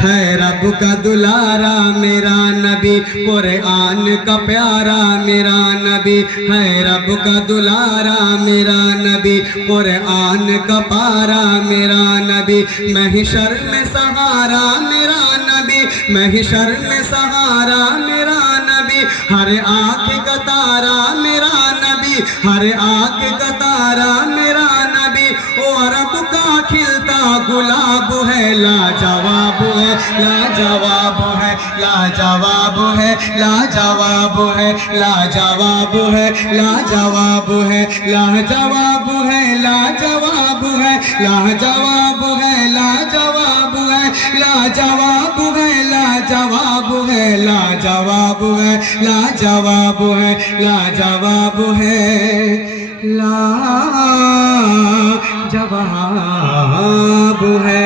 है रब का दुलारा मेरा नबी, कुरान का प्यारा मेरा नबी, है रब का दुलारा मेरा नबी, कुरान का पारा मेरा नबी, महशर में सहारा मेरा नबी, महशर में सहारा मेरा नबी, हर आँख का तारा मेरा नबी, हर आँख का तारा मेरा नबी, ओ अरब का खिलता गुलाब है, लाजवाब है, लाजवाब है, लाजवाब है, लाजवाब है, लाजवाब है, लाजवाब है, लाजवाब है, लाजवाब है, लाजवाब है, लाजवाब है, लाजवाब है, लाजवाब है, लाजवाब है, लाजवाब है, लाजवाब है, लाजवाब है।